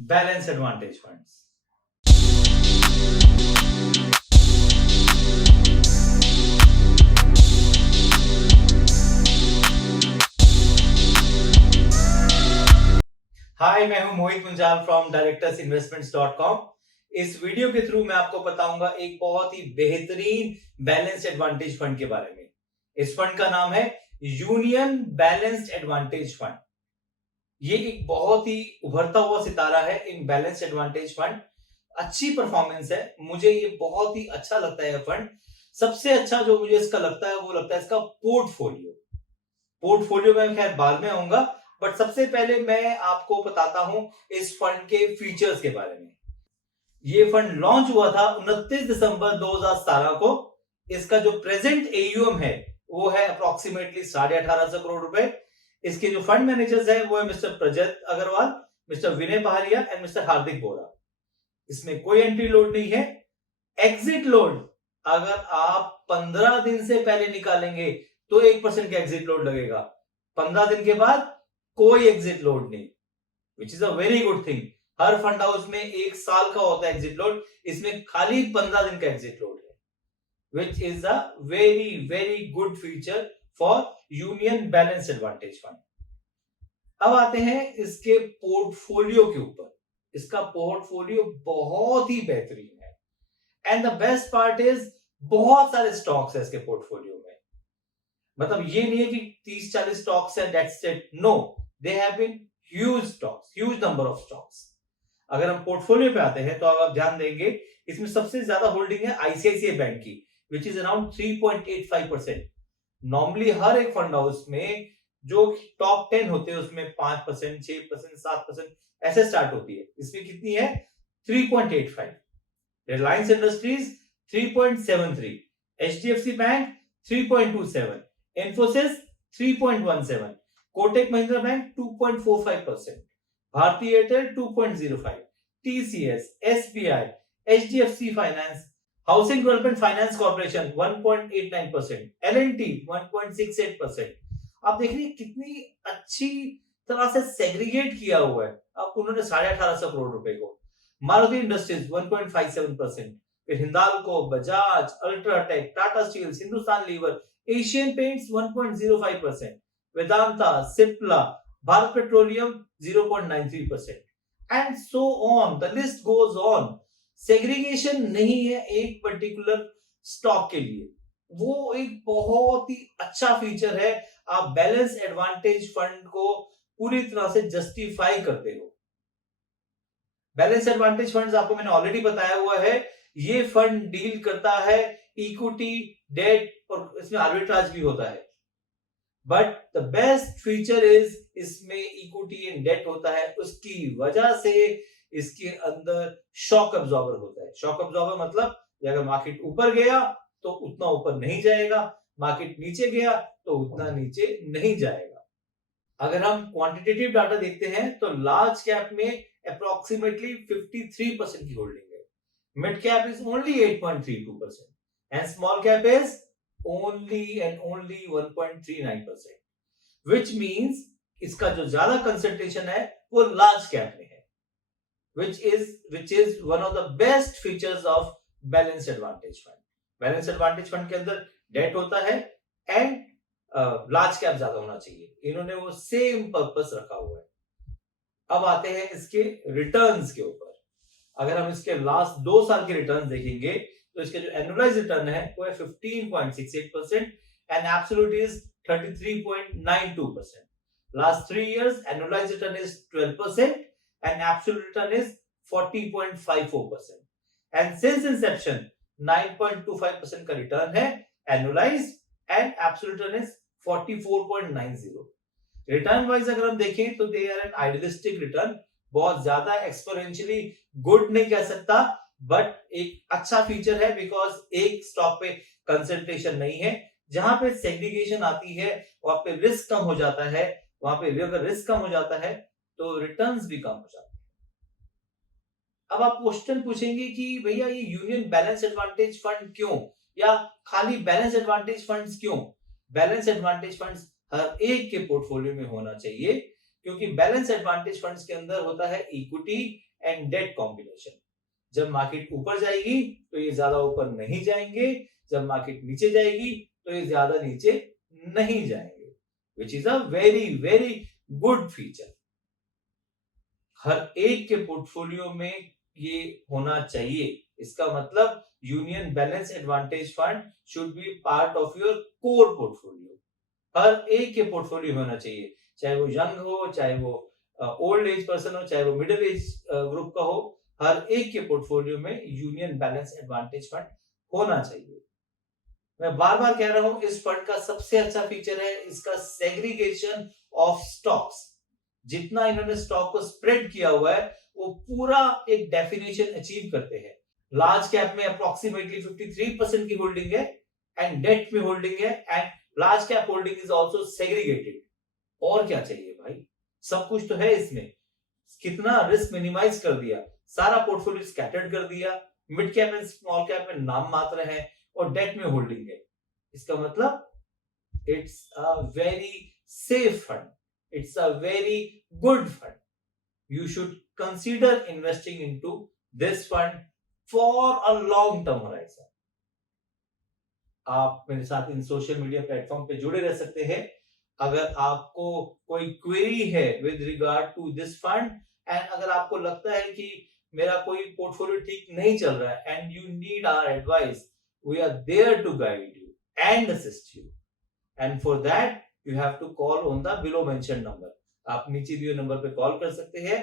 Balance advantage funds. हाय, मैं हूं मोहित Munjal from directorsinvestments.com। इस वीडियो के थ्रू मैं आपको बताऊंगा एक बहुत ही बेहतरीन बैलेंस एडवांटेज फंड के बारे में। इस फंड का नाम है यूनियन बैलेंस्ड एडवांटेज फंड। ये एक बहुत ही उभरता हुआ सितारा है इन बैलेंस एडवांटेज फंड। अच्छी परफॉर्मेंस है, मुझे ये बहुत ही अच्छा लगता है फंड। सबसे अच्छा जो मुझे इसका लगता है वो लगता है इसका पोर्टफोलियो। पोर्टफोलियो में खैर बाद में आऊंगा, बट सबसे पहले मैं आपको बताता हूं इस फंड के फीचर्स के बारे में। ये फंड लॉन्च हुआ था 29 दिसंबर 2017 को। इसका जो प्रेजेंट एयूएम है वो है अप्रोक्सीमेटली 1850 करोड़ रुपए। इसके जो फंड मैनेजर्स है वो है mister Prajat Agarwal, mister Vinay Paharia and mister Hardik Bora. इसमें कोई एंट्री लोड नहीं है। एग्जिट लोड अगर आप 15 दिन से पहले निकालेंगे तो 1% का एग्जिट लोड लगेगा। 15 दिन के बाद कोई एग्जिट लोड नहीं, विच is a very good thing. Her fund house में 1 साल का होता है एग्जिट लोड, इसमें खाली 15 दिन का एग्जिट लोड है, विच is a very very good feature for union balance advantage fund. अब आते हैं इसके पोर्टफोलियो के ऊपर। इसका पोर्टफोलियो बहुत ही बेहतरीन है and the best part is बहुत सारे स्टॉक्स है इसके पोर्टफोलियो में। मतलब ये नहीं है कि 30-40 स्टॉक्स है that's it, no, they have been huge stocks, huge number of stocks. अगर हम पोर्टफोलियो पे आते हैं तो आप ध्यान देंगे इसमें सबसे ज्यादा होल्डिंग है आईसीआईसीआई बैंक की, विच इज अराउंड 3.85%। नॉर्मली हर एक फंड हाउस में जो टॉप 10 होते हैं उसमें 5%, 6%, 7% ऐसे स्टार्ट होती है। इसमें कितनी है? 3.85। Reliance industries 3.73, HDFC bank 3.27, Infosys 3.17, Kotak Mahindra bank 2.45%, Bharti Airtel 2.05, TCS, SBI, HDFC finance, housing development finance corporation 1.89%, L and T 1.68%। आप देख रही कितनी अच्छी तरह से सेग्रीगेट किया हुआ है। अब उन्होंने 1850 करोड़ रुपए को। मारुति इंडस्ट्रीज 1.57%, फिर Hindalco, Bajaj, UltraTech, Tata steel, Hindustan Lever, Asian paints 1.05%, Vedanta, Cipla, Bharat petroleum 0.93%, and so on, the list goes on. Segregation नहीं है एक पर्टिकुलर स्टॉक के लिए, वो एक बहुत ही अच्छा फीचर है। आप बैलेंस एडवांटेज फंड को पूरी तरह से जस्टिफाई करते हो। बैलेंस एडवांटेज फंड्स आपको मैंने ऑलरेडी बताया हुआ है। ये फंड डील करता है इक्विटी, डेट और इसमें आर्बिट्राज भी होता है। But the best feature is इसमें इक्विटी एंड डेट होता है। उसकी वजह से इसके अंदर शॉक अब्जॉर्बर होता है। शॉक अब्जॉर्बर मतलब अगर मार्केट ऊपर गया तो उतना ऊपर नहीं जाएगा, मार्केट नीचे गया तो उतना नीचे नहीं जाएगा। अगर हम क्वांटिटेटिव डाटा देखते हैं तो लार्ज कैप में अप्रोक्सीमेटली 53% की होल्डिंग है, mid cap is only 8.32% and small cap is only and only 1.39%, which means इसका जो ज्यादा कंसंट्रेशन है वो लार्ज कैप में है, which is one of the best features of balanced advantage fund। Balance advantage fund के अंदर डेट होता है एंड लार्ज कैप ज्यादा होना चाहिए। इन्होंने वो सेम पर्पस रखा हुआ है। अब आते हैं इसके रिटर्न्स के ऊपर। अगर हम इसके लास्ट 2 साल के रिटर्न्स देखेंगे तो इसके जो एनुअलाइज रिटर्न है वो है 15.68% and absolute is 33.92%। Last 3 years annualise return is 12% and absolute return is 40.54%, and since inception 9.25% का रिटर्न है annualized and absolute return is 44.90। Return wise अगर हम देखें तो they are an idealistic return. बहुत ज्यादा एक्सपोनेंशियली गुड नहीं कह सकता, बट एक अच्छा फीचर है बिकॉज एक स्टॉक पे कंसंट्रेशन नहीं है। जहां पे सेग्रीगेशन आती है वहां पे रिस्क कम हो जाता है, वहां पे अगर रिस्क कम हो जाता है तो रिटर्न्स भी कम हो जाते हैं। अब आप क्वेश्चन पूछेंगे कि भैया ये यूनियन बैलेंस एडवांटेज फंड क्यों, या खाली बैलेंस एडवांटेज फंड्स क्यों? बैलेंस एडवांटेज फंड्स हर एक के पोर्टफोलियो में होना चाहिए क्योंकि बैलेंस एडवांटेज फंड्स के अंदर होता है इक्विटी एंड डेट कॉम्बिनेशन। जब मार्केट ऊपर जाएगी तो ये ज्यादा ऊपर नहीं जाएंगे, जब मार्केट नीचे जाएगी तो ये ज्यादा नीचे नहीं जाएंगे, which is a very very good feature. हर एक के पोर्टफोलियो में ये होना चाहिए। इसका मतलब union balance advantage fund should be part of your core portfolio. हर एक के पोर्टफोलियो होना चाहिए, चाहे वो यंग हो, चाहे वो ओल्ड एज पर्सन हो, चाहे वो मिडिल एज ग्रुप का हो, हर एक के पोर्टफोलियो में यूनियन बैलेंस एडवांटेज फंड होना चाहिए। मैं बार बार कह रहा हूं, इस फंड का सबसे अच्छा फीचर है इसका सेग्रीगेशन ऑफ स्टॉक्स। जितना इन्होंने स्टॉक को स्प्रेड किया हुआ है वो पूरा एक डेफिनेशन अचीव करते हैं। लार्ज कैप में अप्रोक्सीमेटली 53% की होल्डिंग है एंड डेट में होल्डिंग है and large cap holding is also segregated. और क्या चाहिए भाई, सब कुछ तो है इसमें। कितना रिस्क मिनिमाइज कर दिया, सारा पोर्टफोलियो स्कैटर्ड कर दिया, mid cap and small cap में नाम मात्र है और डेट में होल्डिंग है। इसका मतलब it's a very safe fund, it's a very good fund. You should consider investing into this fund for a long term horizon. आप मेरे साथ इन सोशल मीडिया प्लेटफॉर्म पे जुड़े रह सकते हैं। अगर आपको कोई क्वेरी है with regard to this fund and अगर आपको लगता है कि मेरा कोई पोर्टफोलियो ठीक नहीं चल रहा है and you need our advice, we are there to guide you and assist you, and for that you have to call on the below mention number. आप नीचे दिए नंबर पे कॉल कर सकते हैं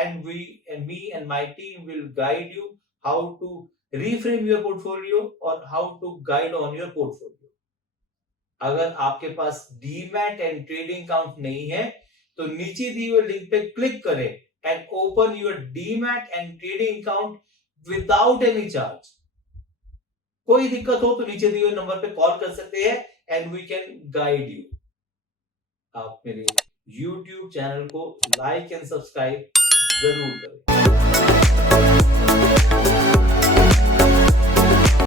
and me and my team will guide you how to reframe your portfolio or how to guide on your portfolio. अगर आपके पास demat and trading account नहीं है तो नीचे दिए हुए लिंक पे क्लिक करें and open your demat and trading account without any charge. कोई दिक्कत हो तो नीचे दिए हुए नंबर पे कॉल कर सकते हैं and we can guide you. आप मेरे YouTube चैनल को लाइक एंड सब्सक्राइब जरूर करें।